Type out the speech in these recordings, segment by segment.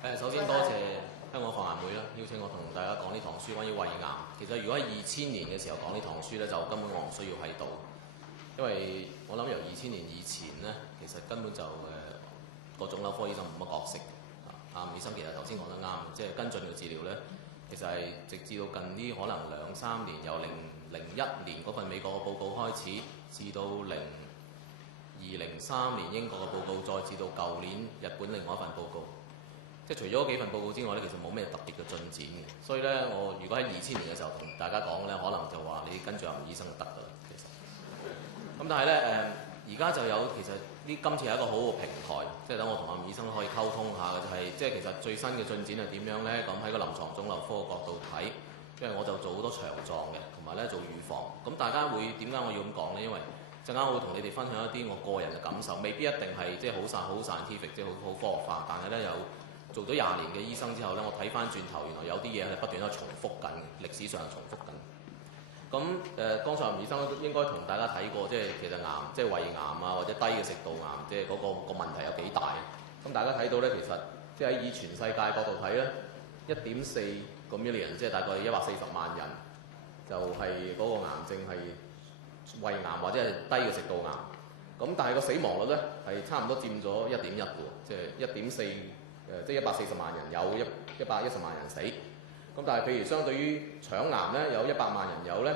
首先多謝香港防癌會啦，邀請我同大家講呢堂書關於胃癌。其實如果喺2000年嘅時候講呢堂書咧，就根本我唔需要喺度，因為我諗由2000年以前咧，其實根本就個腫瘤科醫生冇乜角色。吳醫生其實頭先講得啱，即係跟進嘅治療咧，其實係直至到近呢可能2-3年，由2001年嗰份美國嘅報告開始，至到2003年英國嘅報告，再至到舊年日本另外一份報告。即係除咗幾份報告之外咧，其實冇咩特別嘅進展嘅。所以咧，我如果喺2000年嘅時候同大家講咧，可能就話你跟住吳醫生就得㗎啦。其實咁但係咧而家就有其實今次係一個好好嘅平台，即係等我同吳醫生可以溝通下嘅，就係即係其實最新嘅進展係點樣咧？咁喺個臨床腫瘤科嘅角度睇，因為我就做好多腸臟嘅，同埋咧做預防。咁大家會點解我要咁講咧？因為陣間我會同你哋分享一啲我個人嘅感受，未必一定係即係好scientific，即係好科學化，但係咧有做咗20年嘅醫生之後咧，我睇翻轉頭，原來有啲嘢係不斷喺度重複緊，歷史上係重複緊。咁剛才吳醫生應該同大家睇過，即係其實癌，即係胃癌啊，或者低嘅食道癌，即係嗰個問題有幾大。咁大家睇到咧，其實即係以全世界角度睇咧，1.4個 million， 即係大概140萬人，就係嗰個癌症係胃癌或者係低嘅食道癌。咁但係個死亡率咧係差唔多佔咗1.1嘅，即係1.4。即係140萬人有110萬人死，咁但係譬如相對於腸癌咧，有100萬人有咧，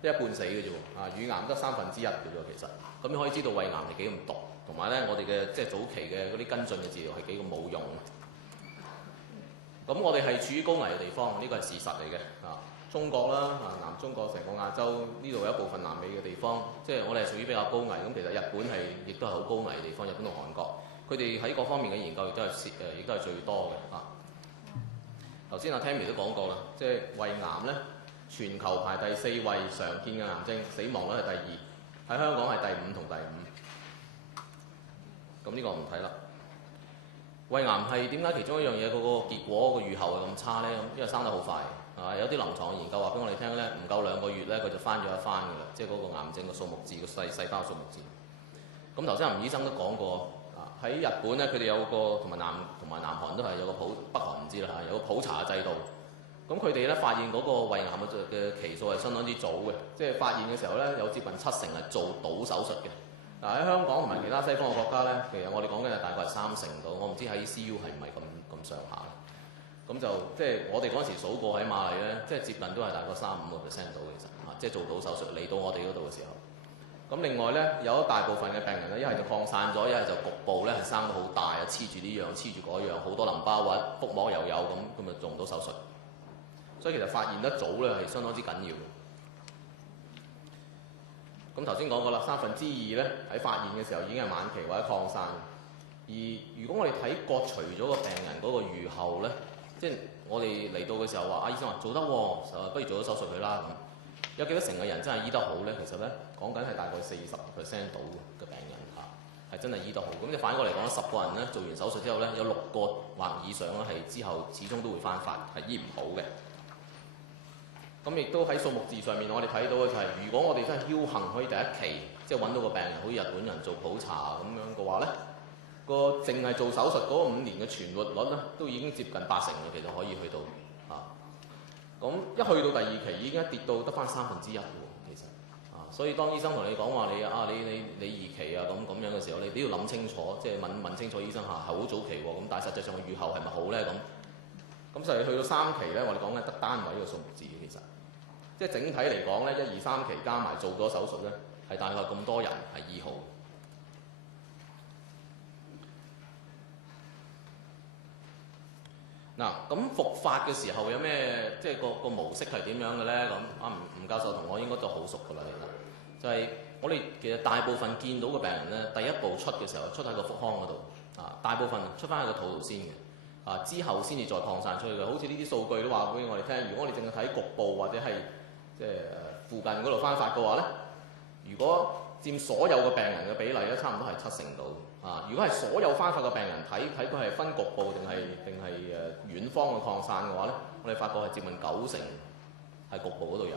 得一半死嘅啫喎，乳癌得1/3嘅啫喎，其實，咁你可以知道胃癌係幾咁毒，同埋咧我哋嘅即係早期嘅嗰啲跟進嘅治療係幾咁冇用。咁我哋係處於高危嘅地方，呢個係事實嚟嘅。中國啦，南中國成個亞洲呢度有一部分南美嘅地方，即係我哋係屬於比較高危。咁其實日本係亦都係好高危嘅地方，日本同韓國。佢哋喺各方面嘅研究亦都係最多嘅。頭先阿 Tammy 都講過啦，即係胃癌咧，全球排第4位常見嘅癌症，死亡率係第2，喺香港係第5同第5。咁呢個唔睇啦。胃癌係點解其中一樣嘢嗰個結果個預後係咁差咧？咁因為生得好快。有啲臨床嘅研究話俾我哋聽咧，唔夠2個月咧，佢就翻咗一番㗎啦，即係嗰個癌症嘅數目字個細胞數目字。咁頭先吳醫生都講過。喺日本咧，佢哋有個同埋南韓都係有個北韓唔知啦有個普查嘅制度。咁佢哋咧發現嗰個胃癌嘅期數係相當之早嘅，即係發現嘅時候咧有接近70%係做到手術嘅。喺香港同埋其他西方嘅國家咧，其實我哋講緊係大概係30%到，我唔知喺 CU 係唔係咁上下。咁就即係我哋嗰陣時數過喺瑪麗咧，即係接近都係大概3-5%到其實即係做到手術嚟到我哋嗰度嘅時候。咁另外咧，有一大部分嘅病人咧，一係就擴散咗，一係就局部咧係生得好大啊，黐住呢樣黐住嗰樣，好多淋巴核、腹膜又有咁咪做唔到手術。所以其實發現得早咧係相當之緊要。咁頭先講過啦，2/3咧喺發現嘅時候已經係晚期或者擴散。而如果我哋睇割除咗個病人嗰個預後咧，即係我哋嚟到嘅時候話，醫生話做得喎，不如做咗手術佢啦咁。有幾多成嘅人真係醫得好咧？其實咧講緊係大概40%到嘅病人係真係醫得好。咁你反過嚟講，10個人咧做完手術之後咧，有6個或以上咧係之後始終都會翻發，係醫唔好嘅。咁亦都喺數目字上面，我哋睇到嘅就係，如果我哋真係僥倖可以第一期即係揾到個病人，好似日本人做普查咁樣嘅話咧，個淨係做手術嗰5年嘅存活率咧，都已經接近80%嘅，其實可以去到。咁一去到第2期已經跌到得翻1/3喎，其實所以當醫生同你講話你2期啊咁樣嘅時候，你都要諗清楚，即係問清楚醫生係好早期喎，咁但係實際上個預後係咪好咧咁就係去到3期咧，我哋講緊得單位嘅數目字嘅，其實即係整體嚟講咧，1、2、3期加埋做咗手術咧，係大概咁多人係醫好。咁復發嘅時候有咩即係個模式係點樣嘅咧？咁吳教授同我應該都好熟㗎啦，其實就係我哋其實大部分見到嘅病人咧，第一步出嘅時候出喺個腹腔嗰度，大部分出翻喺個肚度先嘅，之後先至再擴散出去嘅。好似呢啲數據都話俾我哋聽，如果我哋淨係睇局部或者係即係附近嗰度翻發嘅話咧，如果佔所有嘅病人嘅比例咧，差唔多係70%到。如果係所有翻發嘅病人睇佢係分局部定係遠方嘅擴散嘅話咧，我哋發覺係接近90%係局部嗰度有。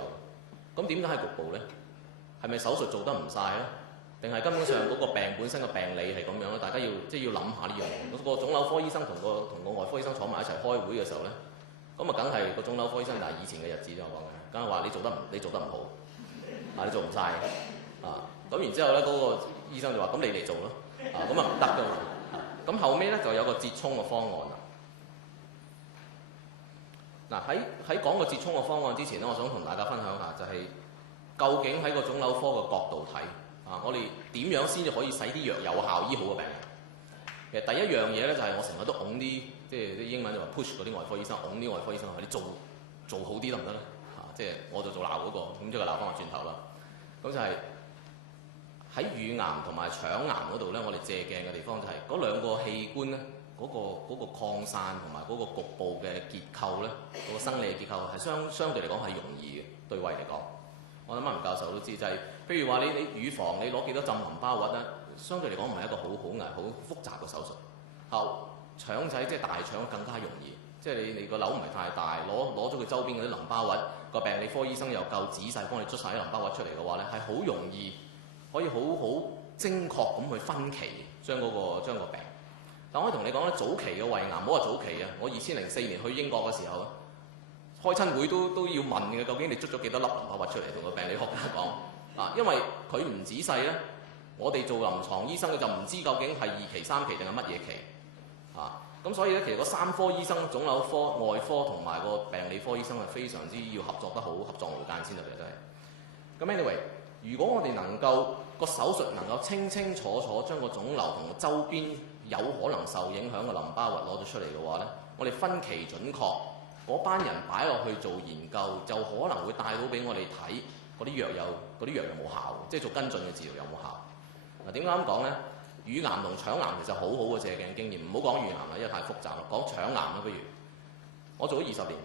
咁點解係局部咧？係咪手術做得唔晒咧？定係根本上嗰個病本身嘅病理係咁樣咧？大家要要諗下呢樣嘢。個腫瘤科醫生同個外科醫生坐埋一齊開會嘅時候咧，咁啊梗係個腫瘤科醫生，但係以前嘅日子啫，我講嘅，梗係話你做得唔好，你做唔晒啊！咁然之後咧，嗰個醫生就話：咁你嚟做咯，咁啊唔得㗎嘛。咁後尾咧就有個折衷嘅方案啦。嗱，喺講個折衷嘅方案之前咧，我想同大家分享下，就係究竟喺個腫瘤科嘅角度睇。我哋點樣先至可以使啲藥有效醫好個病人？其實第一樣嘢咧就係我成日都拱啲，即係啲英文就話 push 嗰啲外科醫生，拱啲外科醫生話你做好啲得唔得咧？即係我就做鬧嗰個，咁即係鬧翻我轉頭啦。咁就係喺乳癌同埋腸癌嗰度咧，我哋借鏡嘅地方就係嗰兩個器官咧，嗰個擴散同埋嗰個局部嘅結構咧，嗰個生理嘅結構係相對嚟講係容易嘅，對胃嚟講。我諗吳教授都知，就係譬如話你乳房你攞幾多浸淋巴核咧，相對嚟講唔係一個好複雜嘅手術。腸仔即係大腸更加容易，即係你個瘤唔係太大，攞咗佢周邊嗰啲淋巴核，個病理科醫生又夠仔細幫你捽晒啲淋巴核出嚟嘅話咧，係好容易可以好精確咁去分期將個病。但我可以同你講咧，早期嘅胃癌，唔好話早期啊，我2004年去英國嘅時候開親會都要問嘅，究竟你捽咗幾多粒淋巴核出嚟？同個病理學家講因為佢唔仔細咧，我哋做臨床醫生嘅就唔知究竟係2期、3期定係乜嘢期咁所以咧，其實個3科醫生，腫瘤科、外科同埋個病理科醫生係非常之要合作得好，合作無間先得嘅真係。咁 anyway， 如果我哋能夠個手術能夠清清楚楚將個腫瘤同個周邊有可能受影響嘅淋巴核攞咗出嚟嘅話咧，我哋分期準確。嗰班人擺落去做研究，就可能會帶到俾我哋睇嗰啲藥有冇效，即係做跟進嘅治療有冇效。點解咁講呢？乳癌同腸癌其實好好嘅借鏡經驗，唔好講乳癌啦，因為太複雜啦。講腸癌啦，不如我做咗20年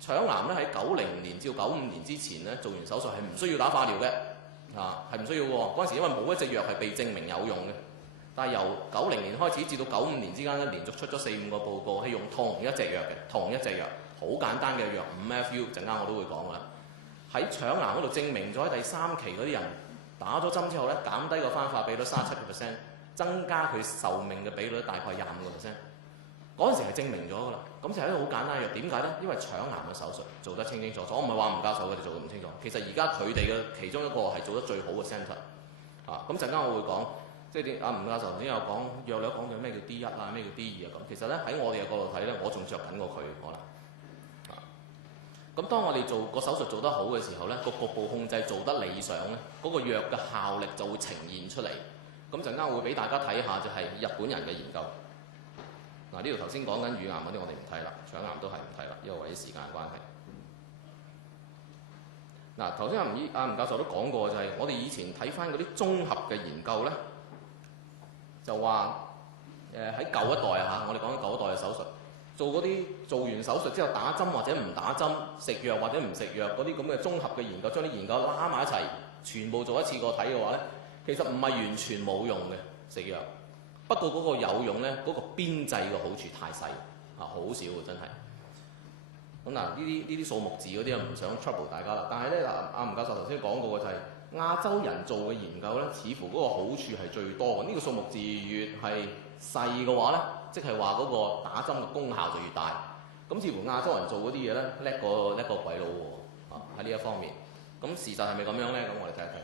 腸癌咧，喺90年至95年之前咧，做完手術係唔需要打化療嘅，係唔需要喎。嗰陣時因為冇一隻藥係被證明有用嘅，但係由90年開始至到95年之間咧，連續出咗4-5個報告係用同一隻藥嘅，同一隻藥。好簡單嘅藥5-FU，陣間我都會講噶啦。喺腸癌嗰度證明咗喺第3期嗰啲人打咗針之後咧，減低個翻化比率37%，增加佢壽命嘅比率大概25%。嗰陣時係證明咗噶啦。咁就係一個好簡單嘅藥。點解咧？因為腸癌嘅手術做得清清楚楚。我唔係話吳教授佢哋做得唔清楚，其實而家佢哋嘅其中一個係做得最好嘅 centre。咁陣間我會講，即係吳教授頭先有講約略講嘅咩叫 D1啊，咩叫 D2啊咁。其實咧喺我哋嘅角度睇咧，我仲着緊過佢可能。咁當我哋做個手術做得好嘅時候咧，個局部控制做得理想咧，嗰個藥嘅效力就會呈現出嚟。咁陣間會俾大家睇下就係日本人嘅研究。呢度頭先講緊乳癌嗰啲我哋唔睇啦，腸癌都係唔睇啦，因為為啲時間關係。頭先吳教授都講過，就係我哋以前睇翻嗰啲綜合嘅研究咧，就話喺舊一代我哋講緊舊一代嘅手術。做完手術之後打針或者唔打針，食藥或者唔食藥嗰啲咁嘅綜合嘅研究，將啲研究拉埋一齊，全部做一次過睇嘅話咧，其實唔係完全冇用嘅食藥。不過嗰個有用咧，嗰個邊際嘅好處太細好少喎真係。咁呢啲數目字嗰啲唔想 trouble 大家啦。但係咧吳教授頭先講過嘅就係亞洲人做嘅研究咧，似乎嗰個好處係最多嘅。呢個數目字越係細嘅話咧，即係話嗰個打針嘅功效就越大。咁似乎亞洲人做嗰啲嘢咧，叻過鬼佬喎喺呢一方面。咁事實係咪咁樣咧？咁我哋睇一睇。